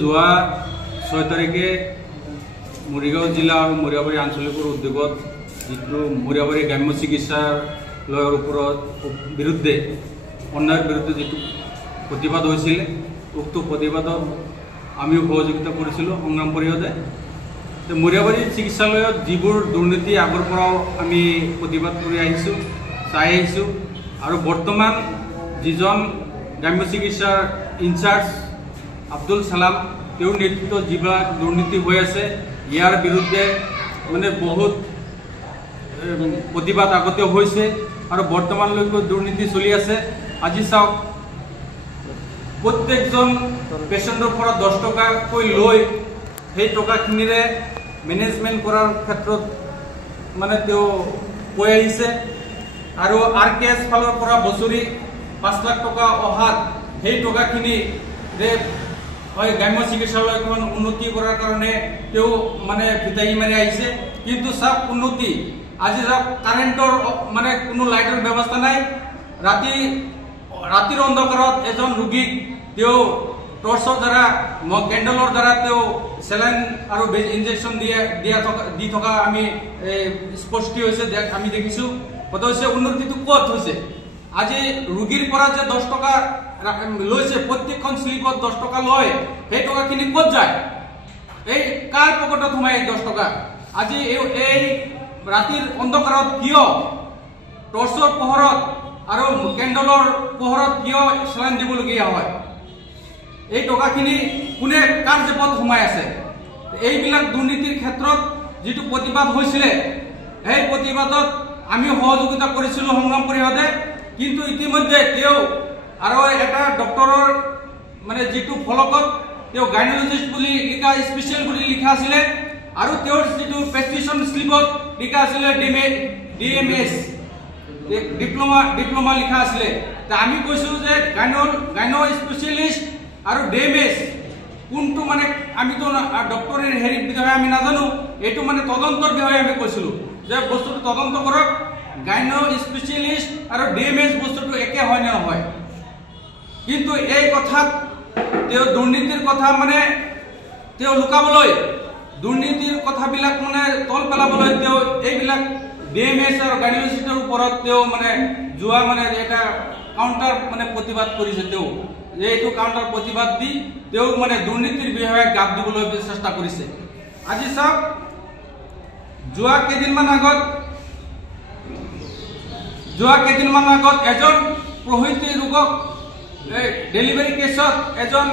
যোৱা 6 তাৰিখে মৰিগাঁও জিলা আৰু মৰিয়াবাৰী আঞ্চলিকৰ উদ্যোগত যিটো মৰিয়াবাৰী গ্ৰাম্য চিকিৎসালয়ৰ ওপৰত বিৰুদ্ধে অন্যায়ৰ বিৰুদ্ধে যিটো প্ৰতিবাদ হৈছিল, উক্ত প্ৰতিবাদত আমিও সহযোগিতা কৰিছিলোঁ সংগ্ৰাম পৰিষদে। মৰিয়াবাৰী চিকিৎসালয়ত যিবোৰ দুৰ্নীতি আগৰ পৰাও আমি প্ৰতিবাদ কৰি আহিছোঁ, চাই আহিছোঁ, আৰু বৰ্তমান যিজন গ্ৰাম্য চিকিৎসাৰ ইনচাৰ্জ আব্দুল সালাম, তেওঁৰ নেতৃত্বত যিবিলাক দুৰ্নীতি হৈ আছে, ইয়াৰ বিৰুদ্ধে মানে বহুত প্ৰতিবাদ আগতে হৈছে আৰু বৰ্তমানলৈকে দুৰ্নীতি চলি আছে। আজি চাওক, প্ৰত্যেকজন পেচেণ্টৰ পৰা 10 টকাকৈ লৈ সেই টকাখিনিৰে মেনেজমেণ্ট কৰাৰ ক্ষেত্ৰত মানে তেওঁ কৈ আহিছে, আৰু RKS ফালৰ পৰা বছৰি 5 লাখ টকা অহাত সেই টকাখিনিৰে গ্ৰাম্য চিকিৎসালয়খন উন্নতি কৰাৰ কাৰণে তেওঁ মানে ভিটাহি মাৰি আহিছে। কিন্তু চাওক উন্নতি, আজি চাওক কাৰেণ্টৰ মানে কোনো লাইটৰ ব্যৱস্থা নাই। ৰাতিৰ অন্ধকাৰত এজন ৰোগীক তেওঁ টৰ্চৰ দ্বাৰা কেণ্ডেলৰ দ্বাৰা তেওঁ চেলাইন আৰু ইনজেকশ্যন দি থকা আমি স্পষ্ট হৈছে, আমি দেখিছোঁ। কথা হৈছে উন্নতিটো ক'ত হৈছে? আজি ৰোগীৰ পৰা যে 10 টকা লৈছে, প্ৰত্যেকখন স্লিপত 10 টকা লয়, সেই টকাখিনি ক'ত যায়? এই কাৰ পকেটত সোমাই 10 টকা? আজি এই ৰাতিৰ অন্ধকাৰত কিয় টৰ্চৰ পোহৰত আৰু কেণ্ডেলৰ পোহৰত কিয় চেলাইন দিবলগীয়া হয়? এই টকাখিনি কোনে কাৰ জেপত সোমাই আছে? এইবিলাক দুৰ্নীতিৰ ক্ষেত্ৰত যিটো প্ৰতিবাদ হৈছিলে, সেই প্ৰতিবাদত আমি সহযোগিতা কৰিছিলোঁ সংগ্ৰাম পৰিষদে। কিন্তু ইতিমধ্যে তেওঁ আৰু এটা ডক্টৰৰ মানে যিটো ফলকত তেওঁ গাইনলজিষ্ট বুলি লিখা, স্পেচিয়েল বুলি লিখা আছিলে, আৰু তেওঁৰ যিটো প্ৰেছক্ৰিপশ্যন শ্লিপত লিখা আছিলে DMS ডিপ্ল'মা লিখা আছিলে। আমি কৈছোঁ যে গাইনো স্পেচিয়েলিষ্ট আৰু DMS কোনটো, মানে আমিতো ডক্টৰৰ হেৰিৰ বিষয়ে আমি নাজানো, এইটো মানে তদন্তৰ বিষয়ে আমি কৈছিলোঁ যে বস্তুটো তদন্ত কৰক, গাইনো স্পেচিয়েলিষ্ট আৰু DMS বস্তুটো একে হয় নে নহয়। কিন্তু এই কথাত তেওঁ দুৰ্নীতিৰ কথা মানে তেওঁ লুকাবলৈ, দুৰ্নীতিৰ কথাবিলাক মানে তল পেলাবলৈ তেওঁ এইবিলাক DMS আৰু গাইনোলজিষ্টৰ ওপৰত তেওঁ মানে যোৱা মানে এটা কাউণ্টাৰ মানে প্ৰতিবাদ কৰিছে। তেওঁ যে এইটো কাউণ্টাৰ প্ৰতিবাদ দি তেওঁ মানে দুৰ্নীতিৰ বিষয়ে গাপ দিবলৈ চেষ্টা কৰিছে। আজি চাওক, যোৱা কেইদিনমান আগত এজন প্ৰসূতি ৰোগক ডেলিভাৰী কেছত এজন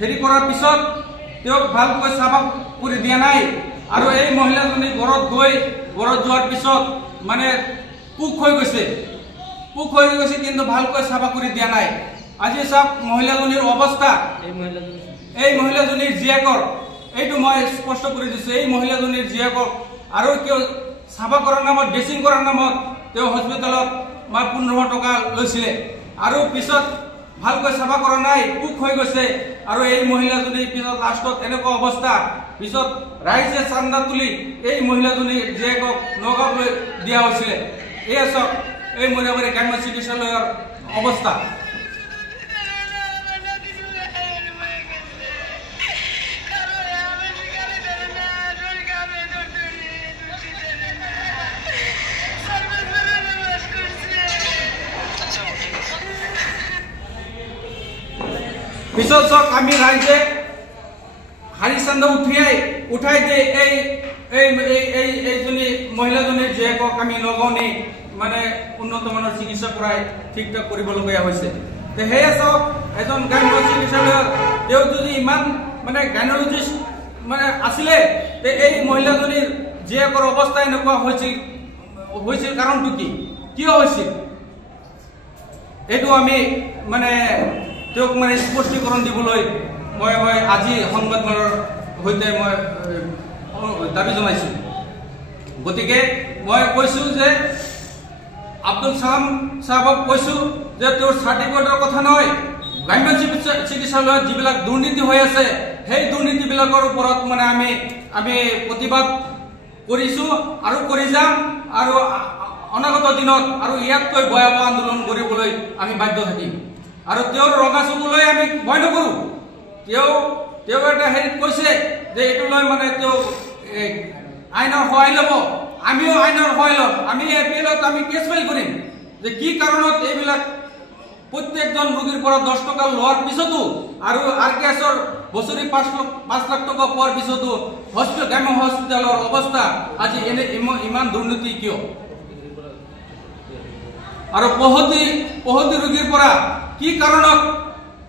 হেৰি কৰাৰ পিছত তেওঁক ভালকৈ চাফা কৰি দিয়া নাই, আৰু এই মহিলাজনী ঘৰত যোৱাৰ পিছত মানে পোক হৈ গৈছে, কিন্তু ভালকৈ চাফা কৰি দিয়া নাই। আজি চাওক মহিলাজনীৰ অৱস্থা, এই মহিলাজনীৰ জীয়েকৰ, এইটো মই স্পষ্ট কৰি দিছোঁ, এই মহিলাজনীৰ জীয়েকক আৰু কিয় চাফা কৰাৰ নামত, ড্ৰেছিং কৰাৰ নামত তেওঁ হস্পিটেলত 15 টকা লৈছিলে, আৰু পিছত ভালকৈ চাফা কৰা নাই, পোক হৈ গৈছে, আৰু এই মহিলাজনীৰ পিছত লাষ্টত এনেকুৱা অৱস্থা, পিছত ৰাইজে চান্দা তুলি এই মহিলাজনীৰ জীয়েকক নগাঁৱলৈ দিয়া হৈছিলে। এয়া চাওক এই মৰিয়াবাৰী গ্ৰাম্য চিকিৎসালয়ৰ অৱস্থা। পিছত চাওক আমি ৰাইজে হাৰি চান্দা উঠাই দিয়ে এইজনী মহিলাজনীৰ জীয়েকক আমি নগাঁও নি মানে উন্নত মানৰ চিকিৎসা কৰাই ঠিক ঠাক কৰিবলগীয়া হৈছে। সেয়ে চাওক, এজন গ্ৰাম্য চিকিৎসালয়ত তেওঁ যদি ইমান মানে গাইনলজিষ্ট মানে আছিলে, এই মহিলাজনীৰ জীয়েকৰ অৱস্থা এনেকুৱা হৈছিল কাৰণটো কি, কিয় হৈছিল, এইটো আমি মানে তেওঁক মানে স্পষ্টীকৰণ দিবলৈ মই আজি সংবাদমেলৰ সৈতে মই দাবী জনাইছোঁ। গতিকে মই কৈছোঁ যে আব্দুল সালাম সাহেবক কৈছোঁ যে তেওঁৰ চাৰ্টিফিকেটৰ কথা নহয়, গ্ৰাম্য চিকিৎসালয়ত যিবিলাক দুৰ্নীতি হৈ আছে, সেই দুৰ্নীতিবিলাকৰ ওপৰত মানে আমি প্ৰতিবাদ কৰিছোঁ আৰু কৰি যাম, আৰু অনাগত দিনত আৰু ইয়াতকৈ ভয়াৱহ আন্দোলন কৰিবলৈ আমি বাধ্য থাকিম। আৰু তেওঁৰ ৰঙা চকুলৈ আমি ভয় নকৰোঁ। তেওঁ এটা হেৰিত কৈছে যে এইটো লৈ মানে তেওঁ আইনৰ সহায় ল'ব, আমিও আইনৰ সহায় ল'ম। আমি এপিএলত আমি কেছ ফাইল কৰিম যে কি কাৰণত এইবিলাক প্ৰত্যেকজন ৰোগীৰ পৰা 10 টকা লোৱাৰ পিছতো আৰু RKSৰ বছৰি 5 লাখ টকা পোৱাৰ পিছতো গ্ৰাম্য হস্পিটেলৰ অৱস্থা আজি ইমান দুৰ্নীতি কিয়? আৰু পহতি ৰোগীৰ পৰা কি কাৰণত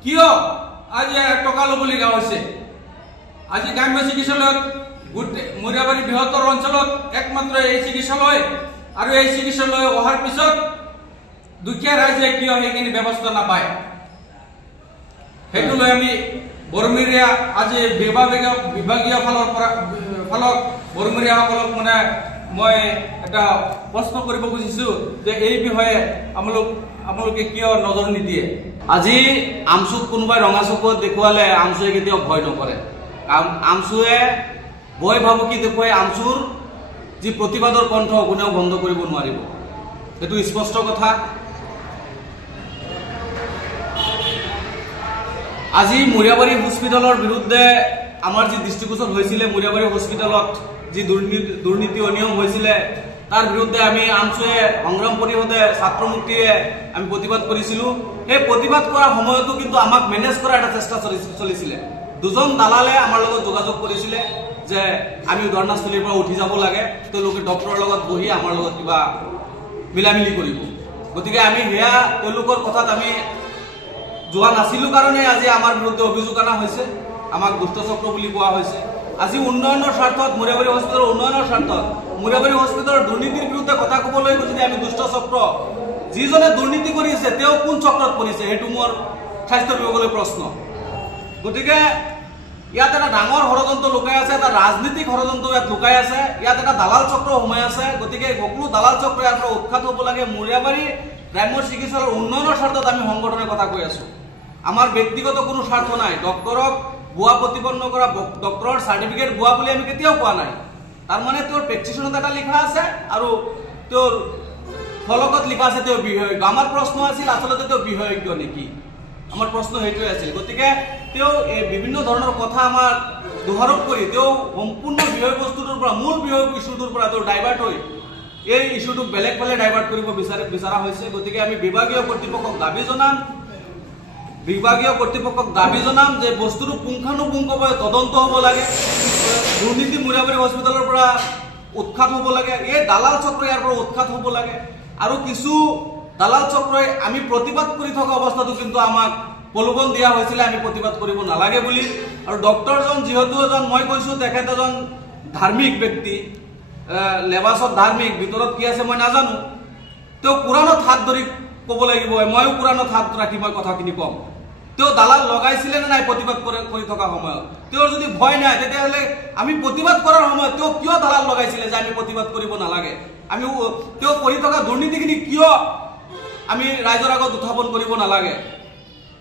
কিয় আজি টকা ল'বলগীয়া হৈছে? আজি গ্ৰাম্য চিকিৎসালয়ত মৰিয়াবাৰী বৃহত্তৰ অঞ্চলত একমাত্ৰ এই চিকিৎসালয়, আৰু এই চিকিৎসালয় অহাৰ পিছত দুখীয়া ৰাইজে কিয় সেইখিনি ব্যৱস্থা নাপায়? সেইটো লৈ আমি বৰমুৰীয়া আজি বিভাগীয় ফালৰ বৰমুৰীয়াসকলক মানে মই এটা প্ৰশ্ন কৰিব খুজিছো যে এই বিষয়ে আপোনালোকে কিয় নজৰ নিদিয়ে? আজি আমচুক কোনোবাই ৰঙা চকুত দেখুৱালে আমচুৱে কেতিয়াও ভয় নকৰে। আমচুৱে ভয় ভাবুকি দেখুৱাই আমচুৰ যি প্ৰতিবাদৰ কণ্ঠ কোনেও বন্ধ কৰিব নোৱাৰিব, সেইটো স্পষ্ট কথা। আজি মৰিয়াবাৰী হস্পিটেলৰ বিৰুদ্ধে আমাৰ যি দৃষ্টিগোচৰ হৈছিলে, মৰিয়াবাৰী হস্পিটেলত যি দুৰ্নীতি অনিয়ম হৈছিলে তাৰ বিৰুদ্ধে আমি আমচুৱে সংগ্ৰাম পৰিষদে ছাত্ৰ মুক্তিৰে আমি প্ৰতিবাদ কৰিছিলোঁ। সেই প্ৰতিবাদ কৰাৰ সময়তো কিন্তু আমাক মেনেজ কৰাৰ এটা চেষ্টা চলিছিলে। দুজন দালালে আমাৰ লগত যোগাযোগ কৰিছিলে যে আমি ধৰ্ণাস্থলীৰ পৰা উঠি যাব লাগে, তেওঁলোকে ডক্টৰৰ লগত বহি আমাৰ লগত কিবা মিলামিলি কৰিব। গতিকে আমি সেয়া তেওঁলোকৰ কথাত আমি যোৱা নাছিলোঁ কাৰণে আজি আমাৰ বিৰুদ্ধে অভিযোগ অনা হৈছে, আমাক দুষ্টচক্ৰ বুলি কোৱা হৈছে। আজি উন্নয়নৰ স্বাৰ্থত, মৰিয়াবাৰী হস্পিটেলৰ উন্নয়নৰ স্বাৰ্থত, মৰিয়াবাৰী হস্পিটেলৰ দুৰ্নীতিৰ বিৰুদ্ধে কথা ক'বলৈ যদি আমি দুষ্টচক্ৰ, যিজনে দুৰ্নীতি কৰিছে তেওঁ কোন চক্ৰত পৰিছে সেইটো মোৰ স্বাস্থ্য বিভাগলৈ প্ৰশ্ন। গতিকে ইয়াত এটা ডাঙৰ ষড়যন্ত্ৰ লুকাই আছে, এটা ৰাজনীতিক ষড়যন্ত্ৰ ইয়াত লুকাই আছে, ইয়াত এটা দালাল চক্ৰ সোমাই আছে। গতিকে সকলো দালাল চক্ৰ ইয়াৰ পৰা উৎখাত হ'ব লাগে। মৰিয়াবাৰী গ্ৰাম্য চিকিৎসালয়ৰ উন্নয়নৰ স্বাৰ্থত আমি সংগঠনৰ কথা কৈ আছোঁ। আমাৰ ব্যক্তিগত কোনো স্বাৰ্থ নাই। ডক্টৰক ভুৱা প্ৰতিপন্ন কৰা, ডক্টৰৰ চাৰ্টিফিকেট ভুৱা বুলি আমি কেতিয়াও কোৱা নাই। তাৰমানে তেওঁৰ প্ৰেক্টিচনত এটা লিখা আছে আৰু তেওঁৰ ফলকত লিখা আছে তেওঁ বিশেষজ্ঞ। আমাৰ প্ৰশ্ন আছিল আচলতে তেওঁ বিশেষজ্ঞ নেকি? আমাৰ প্ৰশ্ন সেইটোৱে আছিল। গতিকে তেওঁ এই বিভিন্ন ধৰণৰ কথা আমাৰ দোহাৰোপ কৰি তেওঁ সম্পূৰ্ণ বিষয়বস্তুটোৰ পৰা, মূল বিষয় ইছ্যুটোৰ পৰা তেওঁ ডাইভাৰ্ট হৈ এই ইছ্যুটোক বেলেগ ফালে ডাইভাৰ্ট কৰিব বিচৰা হৈছে। গতিকে আমি বিভাগীয় কৰ্তৃপক্ষক দাবী জনাম যে বস্তুটো পুংখানুপুংখভাৱে তদন্ত হ'ব লাগে, দুৰ্নীতি মৰিয়াবাৰী হস্পিটেলৰ পৰা উৎখাত হ'ব লাগে, এই দালাল চক্ৰ ইয়াৰ পৰা উৎখাত হ'ব লাগে। আৰু কিছু দালাল চক্ৰই আমি প্ৰতিবাদ কৰি থকা অৱস্থাটো কিন্তু আমাক প্ৰলোভন দিয়া হৈছিলে আমি প্ৰতিবাদ কৰিব নালাগে বুলি। আৰু ডক্টৰজন যিহেতু মই কৈছোঁ তেখেত এজন ধাৰ্মিক ব্যক্তি, লেবাছত ধাৰ্মিক, ভিতৰত কি আছে মই নাজানো। তেওঁ কোৰাণত হাত ধৰি ক'ব লাগিব, ময়ো কোৰাণত হাত ৰাখি মই কথাখিনি ক'ম। তেওঁ দালাল লগাইছিলে নে নাই প্ৰতিবাদ কৰি থকা সময়ত? তেওঁৰ যদি ভয় নাই তেতিয়াহ'লে আমি প্ৰতিবাদ কৰাৰ সময়ত তেওঁ কিয় দালাল লগাইছিলে যে আমি প্ৰতিবাদ কৰিব নালাগে? আমি তেওঁ কৰি থকা দুৰ্নীতিখিনি কিয় আমি ৰাইজৰ আগত উত্থাপন কৰিব নালাগে?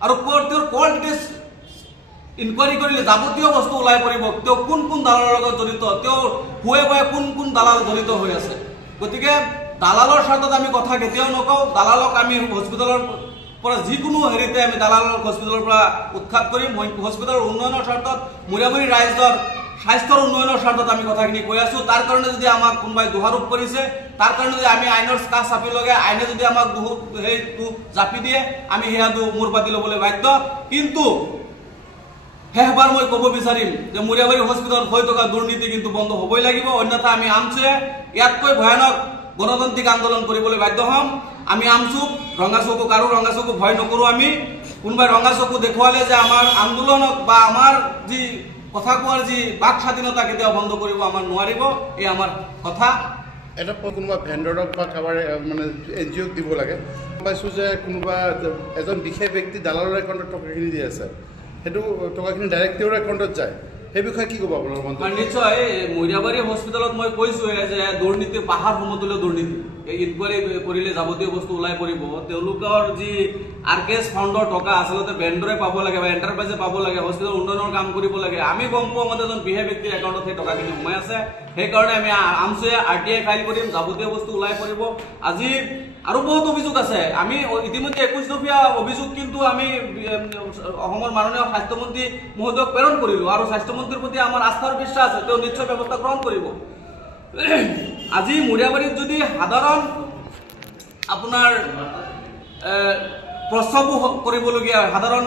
আৰু তেওঁৰ কল ডিটেইলছ ইনকুৱাৰী কৰিলে যাৱতীয় বস্তু ওলাই পৰিব, তেওঁ কোন দালালৰ লগত জড়িত, তেওঁৰ হুৱে বয়ে কোন দালাল জড়িত হৈ আছে। গতিকে দালালৰ স্বাৰ্থত আমি কথা কেতিয়াও নকওঁ। দালালক আমি হস্পিটেলৰ পৰা যিকোনো হেৰিতে আমি দালালক হস্পিটেলৰ পৰা উৎখাত কৰিম। হস্পিটেলৰ উন্নয়নৰ স্বাৰ্থত, মৰিয়াবাৰী ৰাইজৰ স্বাস্থ্যৰ উন্নয়নৰ স্বাৰ্থত আমি কথাখিনি কৈ আছোঁ। তাৰ কাৰণে যদি আমাক কোনোবাই দোষাৰোপ কৰিছে, তাৰ কাৰণে যদি আমি আইনৰ কাষ চাপি লগে, আইনে যদি আমাক সেইটো জাপি দিয়ে, আমি সেয়াটো মূৰ পাতি ল'বলৈ বাধ্য। কিন্তু শেষবাৰ মই ক'ব বিচাৰিম যে মৰিয়াবাৰী হস্পিটেলত হৈ থকা দুৰ্নীতি কিন্তু বন্ধ হ'বই লাগিব, অন্যথা আমি আমচুৱে ইয়াতকৈ ভয়ানক গণতান্ত্ৰিক আন্দোলন কৰিবলৈ বাধ্য হ'ম। আমি আমচুক, ৰঙা চকুক আৰু ৰঙা চকুক ভয় নকৰোঁ। আমি কোনোবাই ৰঙা চকু দেখুৱালে যে আমাৰ আন্দোলনক বা আমাৰ যি কথা কোৱাৰ যি বাক স্বাধীনতা কেতিয়াও বন্ধ কৰিব আমাৰ নোৱাৰিব, এই আমাৰ কথা। এটা কোনোবা ভেণ্ডৰক বা কাৰোবাৰে মানে NGOক দিব লাগে। পাইছোঁ যে কোনোবা এজন বিশেষ ব্যক্তি দালালৰ একাউণ্টত টকাখিনি দি আছে, সেইটো টকাখিনি ডাইৰেক্ট তেওঁৰ একাউণ্টত যায়, সেই বিষয়ে কি ক'ব আপোনাৰ মন্তব্য? নিশ্চয় মৰিয়াবাৰী হস্পিটেলত মই কৈছোঁহে যে দুৰ্নীতি পাহাৰ সমতুল্য দুৰ্নীতি। এই ইনকুৱাৰী কৰিলে যাৱতীয় বস্তু ওলাই পৰিব। তেওঁলোকৰ যি RKS ফাউণ্ডৰ টকা আচলতে ভেণ্ডৰে পাব লাগে বা এণ্টাৰপ্ৰাইজে পাব লাগে, হস্পিটেল উন্নয়নৰ কাম কৰিব লাগে। আমি গম পোৱা মতে এজন বিহে ব্যক্তিৰ একাউণ্টত সেই টকাখিনি সোমাই আছে। সেইকাৰণে আমি আমচুৱে RTI ফাইল কৰিম, যাৱতীয় বস্তু ওলাই পৰিব। আজি আৰু বহুত অভিযোগ আছে। আমি ইতিমধ্যে 21 দফীয়া অভিযোগ কিন্তু আমি অসমৰ মাননীয় স্বাস্থ্যমন্ত্ৰী মহোদয়ক প্ৰেৰণ কৰিলোঁ আৰু স্বাস্থ্যমন্ত্ৰীৰ প্ৰতি আমাৰ আস্থাৰ বিশ্বাস আছে, তেওঁ নিশ্চয় ব্যৱস্থা গ্ৰহণ কৰিব। আজি মুৰিয়াবাৰীত যদি সাধাৰণ আপোনাৰ প্ৰস্ৰাৱ কৰিবলগীয়া সাধাৰণ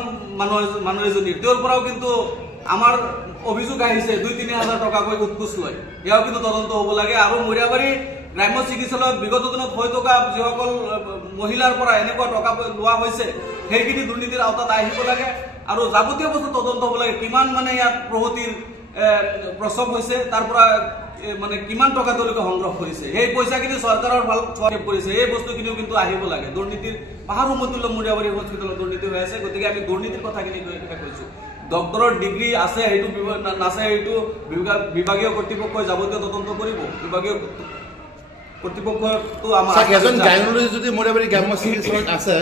মানুহ এজনীৰ তেওঁৰ পৰাও কিন্তু আমাৰ অভিযোগ আহিছে 2-3 হাজাৰ টকাকৈ উৎকোচ লয়। এয়াও কিন্তু তদন্ত হ'ব লাগে। আৰু মুৰিয়াবাৰী গ্ৰাম্য চিকিৎসালয়ত বিগত দিনত হৈ থকা যিসকল মহিলাৰ পৰা এনেকুৱা টকা লোৱা হৈছে সেইখিনি দুৰ্নীতিৰ আওতাত আহিব লাগে আৰু যাৱতীয় বস্তু তদন্ত হ'ব লাগে। কিমান মানে ইয়াত প্ৰগতিৰ প্ৰস্ৰাৱ হৈছে, তাৰ পৰা মানে কিমান টকা তেওঁলোকে সংগ্ৰহ কৰিছে, সেই পইচাখিনি চৰকাৰৰ ভাল চোৱাপ কৰিছে, এই বস্তুখিনিও কিন্তু আহিব লাগে। দুৰ্নীতিৰ পাহাৰ সমতুল্য মুৰিয়াবাৰী হস্পিটেলত দুৰ্নীতি হৈ আছে। গতিকে আমি দুৰ্নীতিৰ কথাখিনি কৈছোঁ। ডক্টৰৰ ডিগ্ৰী আছে, সেইটো নাছে, সেইটো বিভাগীয় কৰ্তৃপক্ষই যাৱতীয় তদন্ত কৰিব। বিভাগীয় কৰ্তৃপক্ষটো আমাৰ এজন গাইনোলজি যদি মুৰিয়াবাৰী গ্ৰাম্য চিকিৎসালয়ত আছে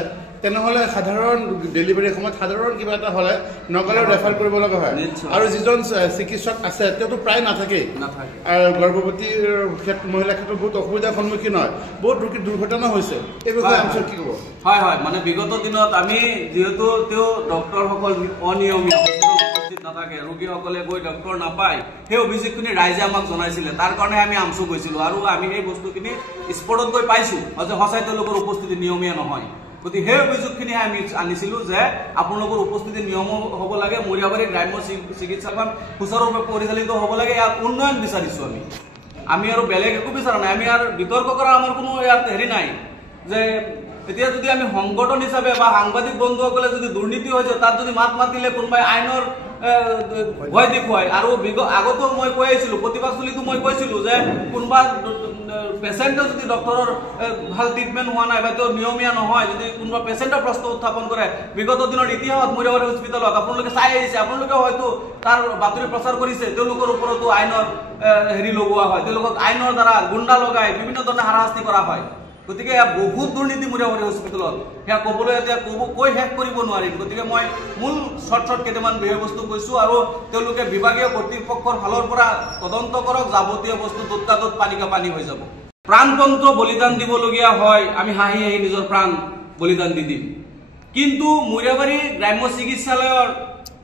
তেনেহ'লে সাধাৰণ ডেলিভাৰীৰ সময়ত সাধাৰণ কিবা এটা হ'লে নগলেও ৰেফাৰ কৰিব লগা হয়। আৰু যিজন চিকিৎসক আছে তেওঁতো প্ৰায় নাথাকেই। আৰু গৰ্ভৱতী মহিলাৰ ক্ষেত্ৰত বহুত অসুবিধাৰ সন্মুখীন হয়, বহুত দুৰ্ঘটনা হৈছে। এই বিষয়ে আমি কি ক'ব? হয় হয়, মানে বিগত দিনত আমি যিহেতু তেওঁ ডক্টৰসকল অনিয়মীয়া উপস্থিত নাথাকে, ৰোগীসকলে গৈ ডক্টৰ নাপায়, সেই অভিযোগখিনি ৰাইজে আমাক জনাইছিলে। তাৰ কাৰণে আমি আমচু গৈছিলোঁ আৰু আমি সেই বস্তুখিনি স্পটত গৈ পাইছোঁ যে সঁচাই তেওঁলোকৰ উপস্থিতি নিয়মীয়া নহয়। গতিকে সেই অভিযোগখিনিহে আমি আনিছিলোঁ যে আপোনালোকৰ উপস্থিতি নিয়ম হ'ব লাগে, মুৰিয়াবাৰী গ্ৰাম্য চিকিৎসালয়খন সুচাৰুৰূপে পৰিচালিত হ'ব লাগে, ইয়াত উন্নয়ন বিচাৰিছোঁ আমি আৰু বেলেগ একো বিচৰা নাই। আমি আৰু বিতৰ্ক কৰাৰ আমাৰ কোনো ইয়াত হেৰি নাই যে এতিয়া যদি আমি সংগঠন হিচাপে বা সাংবাদিক বন্ধুসকলে যদি দুৰ্নীতি হৈছে তাত যদি মাত মাতিলে কোনোবাই আইনৰ ভয় দেখুৱাই। আৰু আগতো মই কৈ আহিছিলোঁ, প্ৰতিবাদস্থলীতো মই কৈছিলোঁ যে কোনোবা পেচেণ্টে যদি ডক্টৰৰ ভাল ট্ৰিটমেণ্ট হোৱা নাই বা তেওঁ নিয়মীয়া নহয়, যদি কোনোবা পেচেণ্টৰ প্ৰশ্ন উত্থাপন কৰে, বিগত দিনৰ ইতিহাসত মুৰিয়াবাৰী হস্পিটেলত আপোনালোকে চাই আহিছে, আপোনালোকে হয়তো তাৰ বাতৰি প্ৰচাৰ কৰিছে, তেওঁলোকৰ ওপৰতো আইনৰ হেৰি লগোৱা হয়, তেওঁলোকক আইনৰ দ্বাৰা গুণ্ডা লগাই বিভিন্ন ধৰণে হাৰাশাস্তি কৰা হয়। গতিকে বহুত দুৰ্নীতি মুৰিয়াবাৰী হস্পিটেলত, সেয়া ক'বলৈ এতিয়া কৈ শেষ কৰিব নোৱাৰিম। গতিকে মই মূল শ্বৰ্ট কেইটামান বিষয়বস্তু কৈছোঁ আৰু তেওঁলোকে বিভাগীয় কৰ্তৃপক্ষৰ ফালৰ পৰা তদন্ত কৰক, যাৱতীয় বস্তু দুটাটোত পানী হৈ যাব। প্ৰাণতন্ত্ৰ বলিদান দিবলগীয়া হয়, আমি হাঁহি হাঁহি নিজৰ প্ৰাণ বলিদান দি দিম। কিন্তু মুৰিয়াবাৰী গ্ৰাম্য চিকিৎসালয়ৰ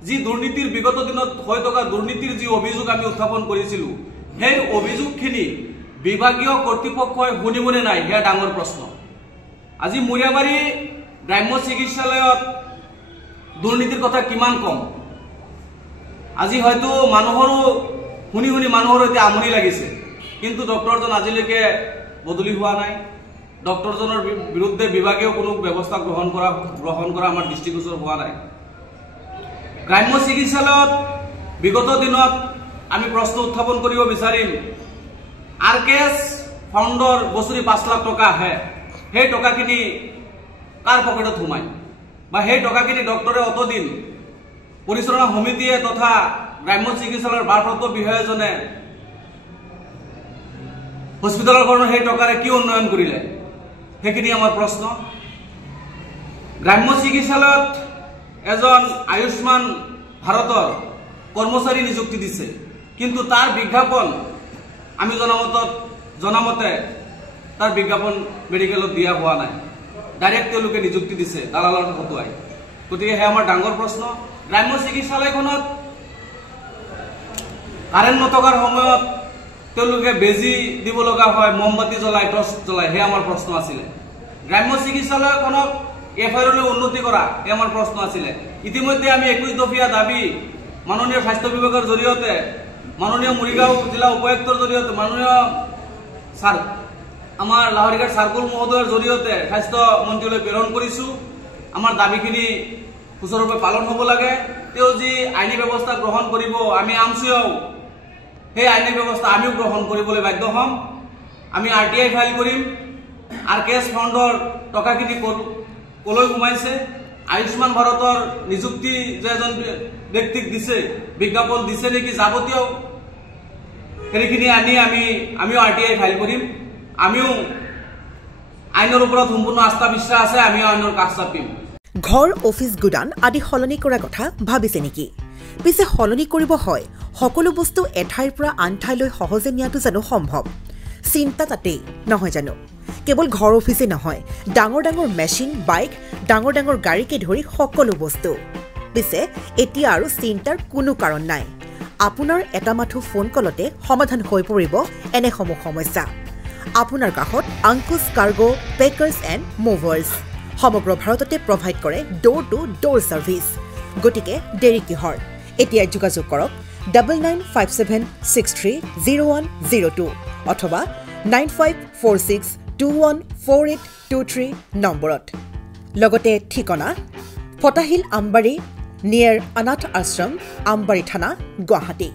যি দুৰ্নীতিৰ বিগত দিনত হৈ থকা দুৰ্নীতিৰ যি অভিযোগ আমি উত্থাপন কৰিছিলোঁ, সেই অভিযোগখিনি বিভাগীয় কৰ্তৃপক্ষই শুনিবনে নাই, সেয়া ডাঙৰ প্ৰশ্ন। আজি মুৰিয়াবাৰী গ্ৰাম্য চিকিৎসালয়ত দুৰ্নীতিৰ কথা কিমান কম। আজি হয়তো মানুহৰো শুনি মানুহৰো এতিয়া আমনি লাগিছে, কিন্তু ডক্টৰজন আজিলৈকে বদলি হোৱা নাই। ডক্টৰজনৰ বিৰুদ্ধে বিভাগীয় কোনো ব্যৱস্থা গ্ৰহণ কৰা আমাৰ দৃষ্টিগোচৰ হোৱা নাই। গ্ৰাম্য চিকিৎসালয়ত বিগত দিনত আমি প্ৰশ্ন উত্থাপন কৰিব বিচাৰিম, RKS ফাউণ্ডৰ বছৰি 5 লাখ টকা আহে, সেই টকাখিনি কাৰ পকেটত সোমায় বা সেই টকাখিনি ডক্টৰে অতদিন পৰিচালনা সমিতিয়ে তথা গ্ৰাম্য চিকিৎসালয়ৰ ভাৰপ্ৰাপ্ত বিষয়াজনে হস্পিটেলখনৰ সেই টকাৰে কি উন্নয়ন কৰিলে, সেইখিনি আমাৰ প্ৰশ্ন। গ্ৰাম্য চিকিৎসালয়ত এজন আয়ুষ্মান ভাৰতৰ কৰ্মচাৰী নিযুক্তি দিছে, কিন্তু তাৰ বিজ্ঞাপন আমি জনামতে তাৰ বিজ্ঞাপন মেডিকেলত দিয়া হোৱা নাই, ডাইৰেক্ট তেওঁলোকে নিযুক্তি দিছে দালালৰ হতুৱাই। গতিকে সেয়া আমাৰ ডাঙৰ প্ৰশ্ন। গ্ৰাম্য চিকিৎসালয়খনত কাৰেণ্ট নথকাৰ সময়ত তেওঁলোকে বেজী দিব লগা হয়, মমবাতি জ্বলাই, টৰ্চ জ্বলাই, সেয়া আমাৰ প্ৰশ্ন আছিলে। গ্ৰাম্য চিকিৎসালয়খনক এফআইআৰলৈ উন্নতি কৰা, সেয়া আমাৰ প্ৰশ্ন আছিলে। ইতিমধ্যে আমি 21 দফীয়া দাবী মাননীয় স্বাস্থ্য বিভাগৰ জৰিয়তে, মাননীয় মৰিগাঁও জিলা উপায়ুক্তৰ জৰিয়তে, মাননীয় আমাৰ লাহৰিঘাট চাৰ্কুল মহোদয়ৰ জৰিয়তে স্বাস্থ্য মন্ত্ৰীলৈ প্ৰেৰণ কৰিছোঁ। আমাৰ দাবীখিনি সুচাৰুৰূপে পালন হ'ব লাগে। তেওঁ যি আইনী ব্যৱস্থা গ্ৰহণ কৰিব, আমি আমচুৱেও সেই আইনী ব্যৱস্থা আমিও গ্ৰহণ কৰিবলৈ বাধ্য হ'ম। আমি RTI ফাইল কৰিম। RKS ফাউণ্ডৰ টকাখিনি কলৈ সোমাইছে, আয়ুষ্মান ভাৰতৰ নিযুক্তি যে এজন ব্যক্তিক দিছে, বিজ্ঞাপন দিছে নেকি, যাৱতীয় সেইখিনি আনি আমিও RTI ফাইল কৰিম। আমিও আইনৰ ওপৰত সম্পূৰ্ণ আস্থা বিশ্বাস আছে, আমিও আইনৰ কাষ চাপিম। ঘৰ অফিচ গুদান আদি সলনি কৰাৰ কথা ভাবিছে নেকি পিছে সলনি কৰিব হয় সকলো বস্তু এঠাইৰ পৰা আন ঠাইলৈ সহজে নিয়াটো জানো সম্ভৱ চিন্তা তাতেই নহয় জানো কেৱল ঘৰ অফিচে নহয় ডাঙৰ ডাঙৰ মেচিন বাইক ডাঙৰ ডাঙৰ গাড়ীকে ধৰি সকলো বস্তু পিছে এতিয়া আৰু চিন্তাৰ কোনো কাৰণ নাই আপোনাৰ এটা মাথো ফোন কলতে সমাধান হৈ পৰিব এনেসমূহ সমস্যা আপোনাৰ কাষত আংকুশ কাৰ্গো পেকাৰ্ছ এণ্ড মুভাৰ্ছ সমগ্ৰ ভাৰততে প্ৰভাইড কৰে ডোৰ টু ডোৰ ছাৰ্ভিচ গতিকে দেৰি কিহৰ এতিয়া যোগাযোগ কৰক 9957630102 অথবা 9546214823 নম্বৰত লগতে ঠিকনা ফটাহিল আমবাৰী নিয়াৰ অনাথ আশ্ৰম আমবাৰী থানা গুৱাহাটী